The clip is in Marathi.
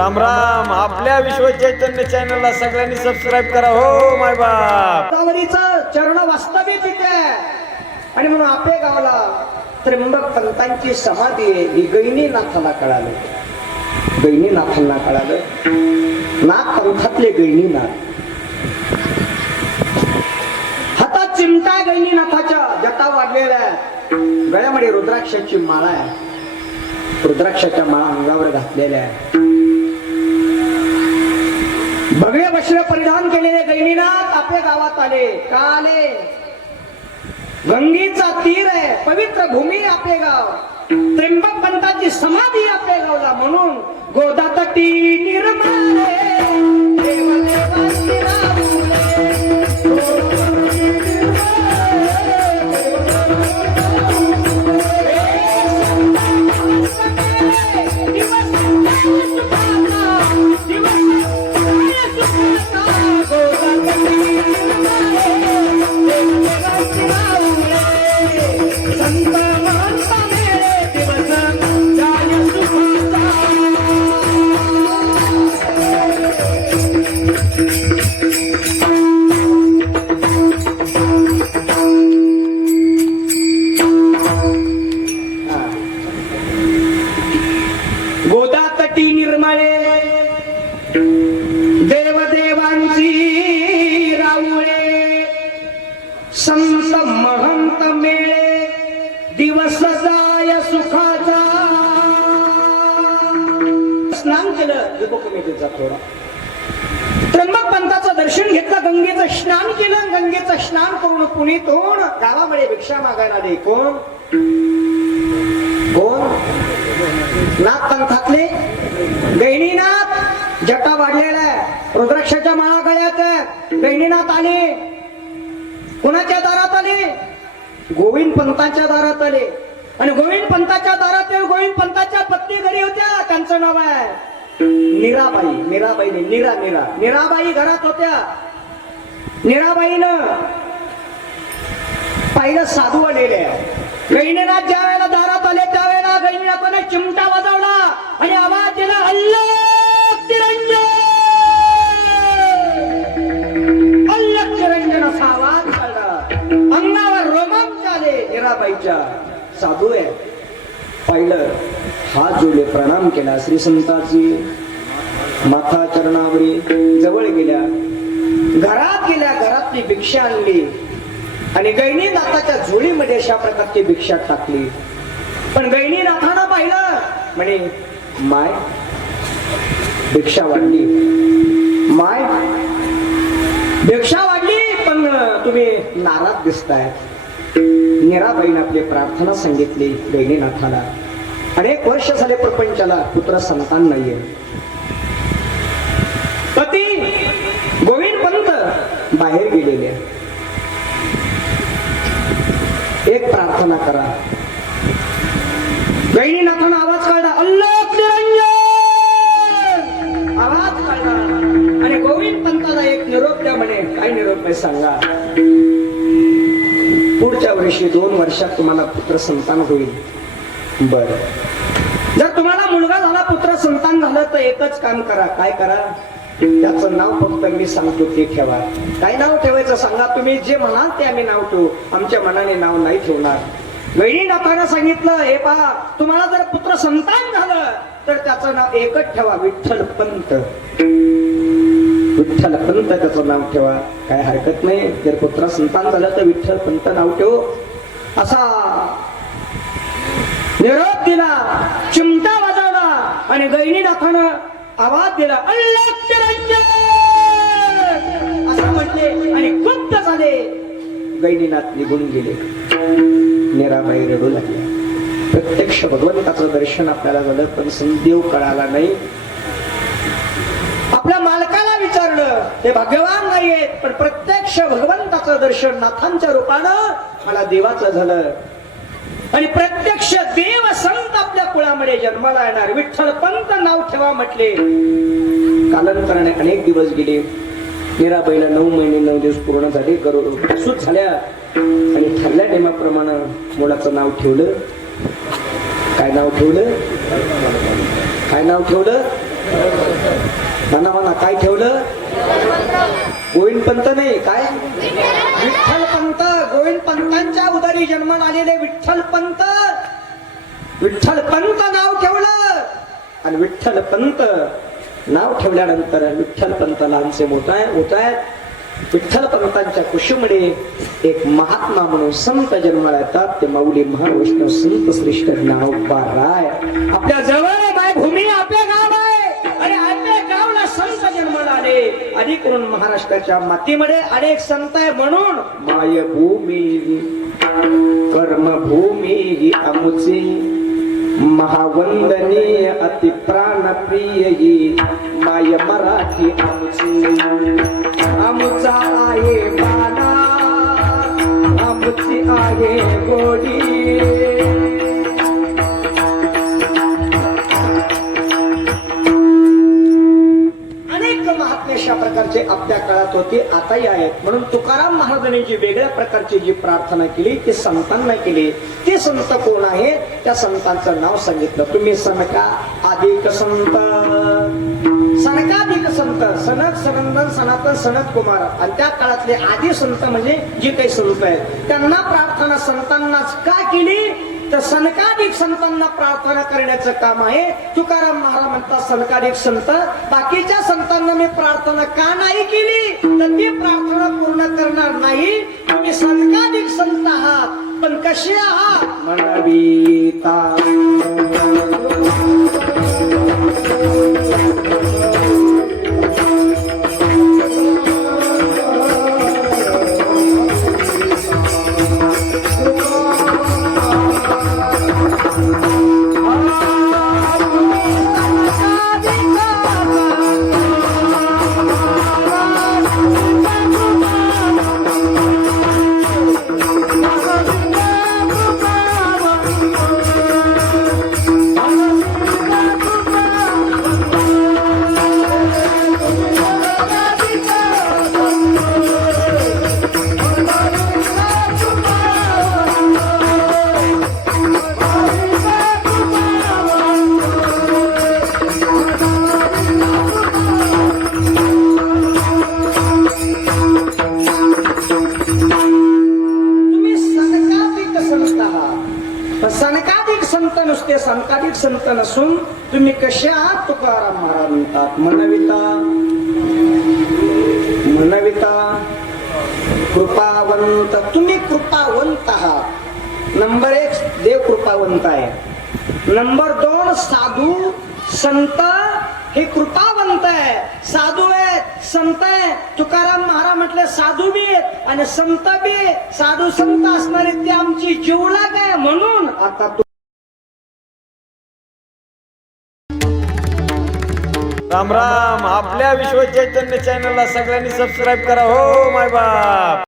राम राम. आपल्या विश्व चैतन्य चॅनलला सगळ्यांनी सबस्क्राईब करा. हो माय बाप. चरण वास्तविक तिथे आणि म्हणून आपे गावला त्र्यंबक पंतांची समाधी आहे. ही गैनीनाथाला कळालं. गैनीनाथांना कळालं. नाथ पंथातले गैनीनाथ हातात चिमटा आहे गैनीनाथाच्या जटा वाढलेल्या गळ्यामध्ये रुद्राक्षाची माळा आहे. रुद्राक्षाच्या माळा अंगावर घातलेल्या आहे. भगवे वस्त्र परिधान केलेले गैनीनाथ आपल्या गावात आले. का आले? गंगेचा तीर आहे पवित्र भूमी आपले गाव. त्रिंबक पंताची समाधी आपल्या गावला म्हणून. गोदातटी निर्माणे स्नान थोडा. त्र्यंबक पंथाचं दर्शन घेतलं गंगेचं स्नान केलं गंगेचं स्नान करून पुनीत तोंड गावामध्ये भिक्षा मागायला कोण? कोण? नाथ पंथातले गैनीनाथ जटा वाढलेला आहे. रुद्राक्षाच्या माळा गळ्यात आहे. गैनीनाथ आले. कोणाच्या दारात आले? गोविंद पंतांच्या दारात आले. आणि गोविंद पंताच्या दारात गोविंद पंताच्या पत्नी घरी होत्या. त्यांचं नाव आहे मीराबाई निराबाईने निरा निरा निराबाई मीराबाई घरात होत्या. मीराबाईनं पाहिलं साधू आलेले. आहे ज्या वेळेला दारात आले त्यावेळेला गैनीनाथाने चिमटा वाजवला. आणि आवाज दिला अल्लाह तिरंजन हल्ल तिरंजन असा आवाज काढला अंगावर रोमांच आले निराबाईच्या. साधू आहे. पाहिलं हात जोडले प्रणाम केला. श्री संताची माथा चरणावरी जवळ गेल्या. घरात गेल्या घरातली भिक्षा आणली. आणि गैनीनाथाच्या झोळीमध्ये अशा प्रकारची भिक्षा टाकली. पण गैनीनाथानं पाहिलं म्हणे माय भिक्षा वाढली. माय भिक्षा वाढली पण तुम्ही नाराज दिसताय. मीराबाईनं आपली प्रार्थना सांगितली गैनीनाथाला अनेक वर्ष झाले प्रपंचाला पुत्र संतान नाहीये. पती गोविंद पंत बाहेर गेलेले एक प्रार्थना करा. गैनीनाथानं आवाज काढला अल्लाह निरंजन आवाज काढला आणि गोविंद पंताला एक निरोप द्या म्हणे. काय निरोप आहे सांगा. पुढच्या वर्षी दोन वर्षात तुम्हाला पुत्र संतान होईल. बर. जर तुम्हाला मुलगा झाला पुत्र संतान झालं तर एकच काम करा. काय करा? त्याचं नाव फक्त मी सांगतो ते ठेवा. काय नाव ठेवायचं सांगा? तुम्ही जे म्हणाल ते आम्ही नाव ठेवू. आमच्या मनाने नाव नाही ठेवणार. वैनीनाथानं सांगितलं हे पहा तुम्हाला जर पुत्र संतान झालं तर त्याचं नाव एकच ठेवा विठ्ठल पंत विठ्ठल पंत त्याचं नाव ठेवा. काय हरकत नाही. जर पुत्र संतान झालं तर विठ्ठल पंत नाव ठेवू. असा निरोप दिला चिमटा वाजवला आणि गैनीनाथानं आवाज दिला असं म्हटले आणि गुप्त झाले. गैनीनाथ निघून गेले. निराबाई रडू लागले प्रत्यक्ष भगवंताचं दर्शन आपल्याला झालं पण संदेव कळाला नाही. आपल्या मालकाला विचारलं ते भाग्यवान नाहीयेत पण प्रत्यक्ष भगवंताचं दर्शन नाथांच्या रूपानं मला देवाचं झालं. आणि प्रत्यक्ष देव संत आपल्या कुळामध्ये जन्माला येणार. विठ्ठल पंत नाव ठेवा म्हटले. कालांतराने अनेक दिवस गेले. मीराबाईला नऊ महिने नऊ दिवस पूर्ण झाले. करोड प्रसूत झाल्या. आणि ठरल्या नेमाप्रमाणे मुलाचं नाव ठेवलं. काय नाव ठेवलं? काय नाव ठेवलं? म्हणा म्हणा काय ठेवलं? गोविंद पंत नाही काय? विठ्ठल पंत गोविंद पंतांच्या उदारी जन्माला आलेले विठ्ठल पंत. विठ्ठल पंत नाव ठेवलं. आणि विठ्ठल पंत नाव ठेवल्यानंतर विठ्ठल पंत लहानसे मोठा होत आहेत. विठ्ठल पंतांच्या कुशीमध्ये एक महात्मा म्हणून संत जन्माला येतात. ते माऊली महावैष्णव संत श्रेष्ठ नाव राय आपल्या जवळ आहे मायभूमी आपल्या गाव आहे आणि आपल्या गावला संत जन्माला आले अधिक करून महाराष्ट्राच्या मातीमध्ये अनेक संत आहे म्हणून मायभूमी कर्मभूमी ही आमुची. महावंदनीय अति प्राणप्रिय ही माय मराठी आमची. आमचा आहे माना आमची आहे गोडी प्रकारचे आपल्या काळात होते आताही आहेत. म्हणून तुकाराम महाराजांनी जी वेगळ्या प्रकारची जी प्रार्थना केली ती संतांना केली. ते संत कोण आहे? त्या संतांचं नाव सांगितलं. तुम्ही सनका आदिक संत. सनकाधिक संत. सनक सनंदन सनातन सनत कुमार. आणि त्या काळातले आदी संत म्हणजे जे काही संत आहेत त्यांना प्रार्थना संतांनाच का केली? तर सनकाधिक संतांना प्रार्थना करण्याचं काम आहे. तुकाराम महाराज म्हणतात सनकाधिक संत बाकीच्या संतांना मी प्रार्थना का नाही केली? तर ती प्रार्थना पूर्ण करणार नाही. तुम्ही सनकाधिक संत आहात. पण कसे आहात? ते नुसते संत नसून तुम्ही कसे आहात तुकाराम महाराज म्हणतात? मनविता. मनविता. कृपावंत. तुम्ही कृपावंत आहात. नंबर एक देव कृपावंत आहे. नंबर दोन साधू संत हे कृपावंत आहे. साधू आहेत संत आहे. तुकाराम महाराज म्हटले साधू बी आहेत. आणि संत बी साधू संत असणारे ते आमची जीवलाग आहे म्हणून आता राम राम. आपल्या विश्व चैतन्य चॅनलला सगळ्यांनी सबस्क्राईब करा. हो माय बाप.